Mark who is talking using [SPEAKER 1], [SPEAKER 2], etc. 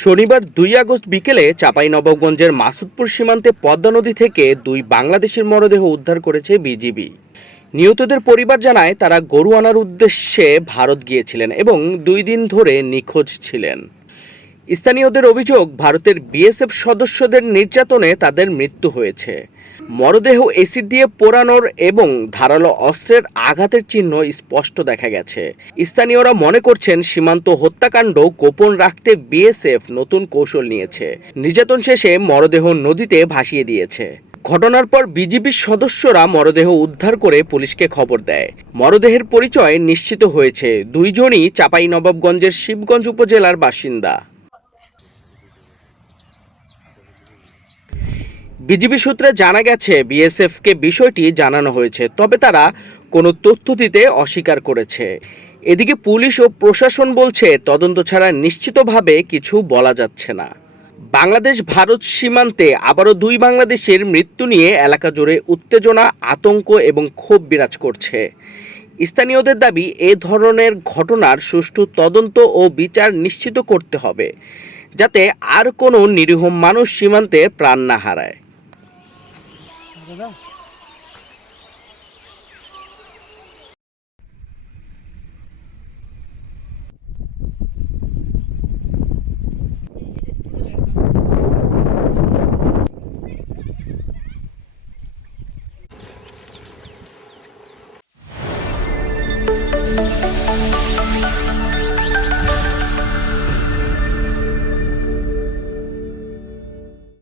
[SPEAKER 1] শনিবার দুই আগস্ট বিকেলে চাঁপাইনবাবগঞ্জের মাসুদপুর সীমান্তে পদ্মা নদী থেকে দুই বাংলাদেশের মরদেহ উদ্ধার করেছে বিজিবি। নিহতদের পরিবার জানায় তারা গরু আনার উদ্দেশ্যে ভারত গিয়েছিলেন এবং দুই দিন ধরে নিখোঁজ ছিলেন। স্থানীয়দের অভিযোগ, ভারতের বিএসএফ সদস্যদের নির্যাতনে তাদের মৃত্যু হয়েছে। মরদেহ এসিড দিয়ে পোড়ানোর এবং ধারালো অস্ত্রের আঘাতের চিহ্ন স্পষ্ট দেখা গেছে। স্থানীয়রা মনে করছেন, সীমান্ত হত্যাকাণ্ড গোপন রাখতে বিএসএফ নতুন কৌশল নিয়েছে। নির্যাতন শেষে মরদেহ নদীতে ভাসিয়ে দিয়েছে। ঘটনার পর বিজিবির সদস্যরা মরদেহ উদ্ধার করে পুলিশকে খবর দেয়। মরদেহের পরিচয় নিশ্চিত হয়েছে। দুইজনই চাঁপাইনবাবগঞ্জের শিবগঞ্জ উপজেলার বাসিন্দা। বিজিবি সূত্রে জানা গেছে, বিএসএফকে বিষয়টি জানানো হয়েছে, তবে তারা কোনো তথ্য দিতে অস্বীকার করেছে। এদিকে পুলিশ ও প্রশাসন বলছে, তদন্ত ছাড়া নিশ্চিতভাবে কিছু বলা যাচ্ছে না। বাংলাদেশ ভারত সীমান্তে আবারও দুই বাংলাদেশের মৃত্যু নিয়ে এলাকা জুড়ে উত্তেজনা, আতঙ্ক এবং ক্ষোভ বিরাজ করছে। স্থানীয়দের দাবি, এ ধরনের ঘটনার সুষ্ঠু তদন্ত ও বিচার নিশ্চিত করতে হবে, যাতে আর কোনো নিরীহ মানুষ সীমান্তে প্রাণ না হারায়। entendeu?